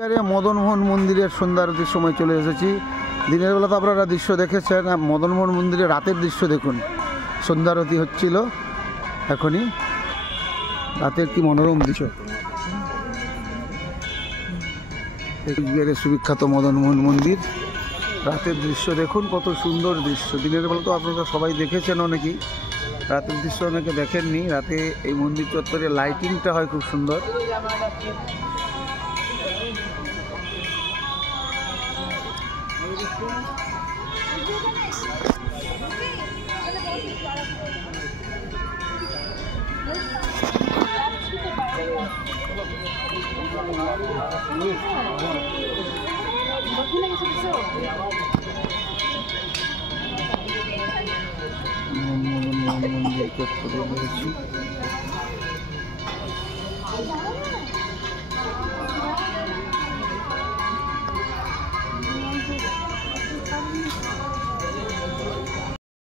মদনমোহন মন্দিরের সন্ধ্যা আরতির সময় চলে এসেছি। দিনের বেলা তো আপনারা দৃশ্য দেখেছেন, মদনমোহন মন্দিরের রাতের দৃশ্য দেখুন। সন্ধ্যা আরতি হচ্ছিল এখনই, রাতের কি মনোরম দৃশ্য। কোচবিহারের সুবিখ্যাত মদনমোহন মন্দির, রাতের দৃশ্য দেখুন, কত সুন্দর দৃশ্য। দিনের বেলা তো আপনারা সবাই দেখেছেন অনেকেই, রাতের দৃশ্য অনেকে দেখেননি। রাতে এই মন্দির চত্বরে লাইটিংটা হয় খুব সুন্দর। মন্দির চত্বরে রয়েছি।